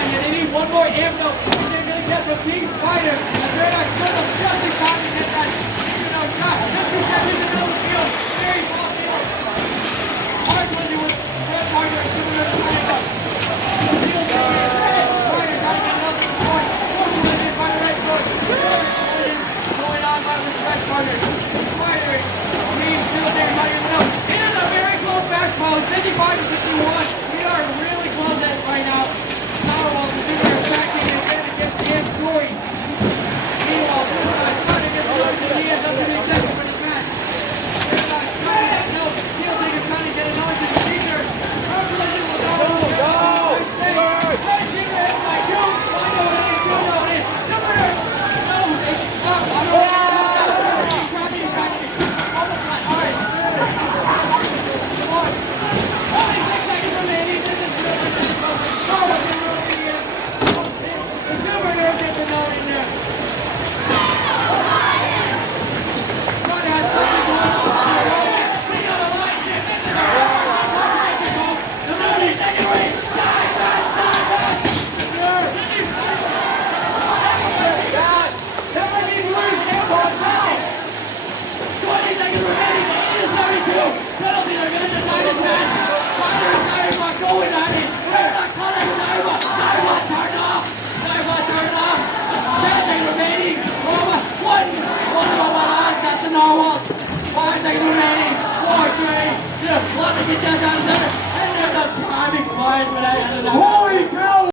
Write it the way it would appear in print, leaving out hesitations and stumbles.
They need one more amp note. They're going to get from Team Spyder. And they're not going to just in time to get that shot. Just 2 seconds in the middle of the field. Very small field. Hard when you would red target or SuperNURDs trying to the field taking it. Spyder trying to get another point. Fortunately, by the right foot. Going on by the red target. Spyder leads field there. Trying to get it out. It is a very close back post. 55 to 51. We are really close at it right now. Narwhals is in there attacking and trying to get the end story. Meanwhile, Fairbotics trying to get the other to the end. Doesn't make sense for the match. Fairbotics trying to get no. Steeltaker trying to get it on to the feature. Collision will go. Right here hit by 2. 1-0 in. SuperNURDs. No, it's up. I don't know. He's tracking. Almost not. All right. Come on. Only 6 seconds remaining. This is good. Narwhals, 5 seconds remaining, 4, 3, 2, 1 to get down to center, and there's a time expires, but I don't know.